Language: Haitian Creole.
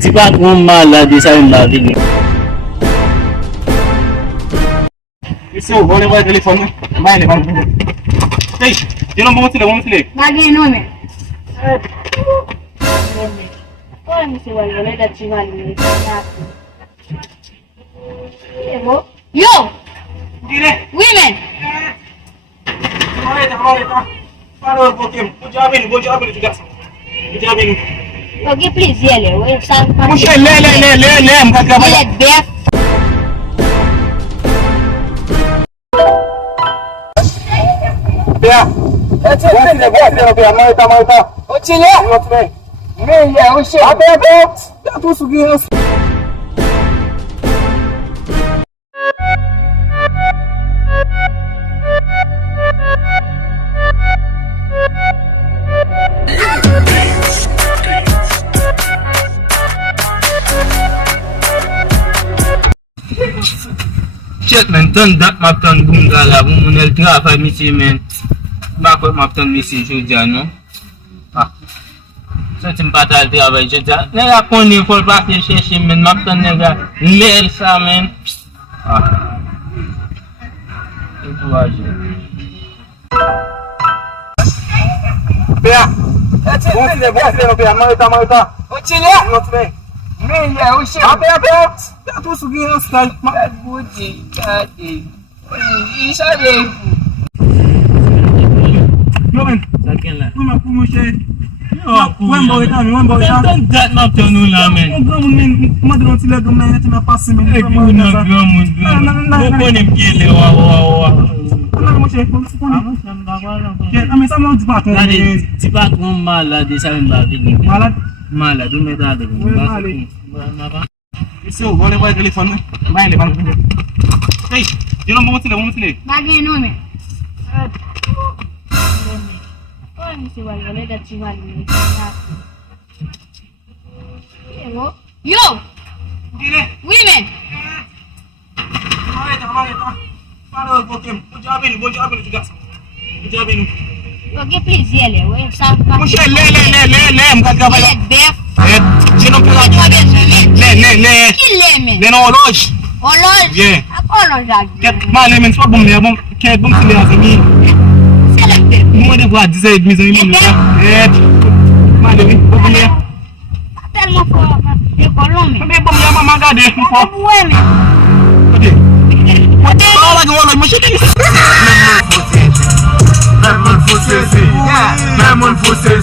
Ti pa kon malade sa yon la vini. Isso, vou levar o telefone. Vai levar o telefone. Ei, eu não vou te Lagi nome. Olha me se vai da chivali. Yo! Dire. Women. Maleta. Para um pouquinho. Vou já abrir juga. Okay, please, yele. We sang. Puxa, lê, muka trabalho. Yele best. Pia. Maleta. Ochile. Me ya, oche. Abe. Ya tu sugi. Check men, ton dat map ton bungala, moun el trafa misi men. Bakot map ton misi jodia no. So tim patal travay jodia. Nega koni fol pase cheche men, map ton nega lel sa men. Ito waje. Pia. Pia, maleta. Ochile. Não Me ya, oche. Abe. Ya tu sugi hostal. Budi, kadi. Isa de. Yo men. Sakin la. Tu ma pumushe. Wen Wembo ita. ton dat map ton nou la men. Madron ti le gom na yeti na pasi men. Kou nan gromun. Kou konem kele wa. Ti pa kon malade sa yon la vini. Malade, ou metade. Isso, vou levar o telefone. Vai levar o telefone. Ei, eu não vou te ler. Lagi nome. Olha me se vai da chivali. Yo! Dire. Women. Maleta. Para um pouquinho. Vou já abrir juga. Okay, please, yele. We sang. Puxa, lê, muka trabalho. Yele best. Je não pega. Lê. Kill Lê no relógio. Oloj. Yeah. Oloj agi. Quer mal, men, só bom, quer bom se lê as minhas. Select. Não é de dizer que me zangou. Mal, bom ler. Tellement fort. E kolome. Também bom ler, mamãe, cadê? Women. Fala que eu vou mexer nisso. Mesmo você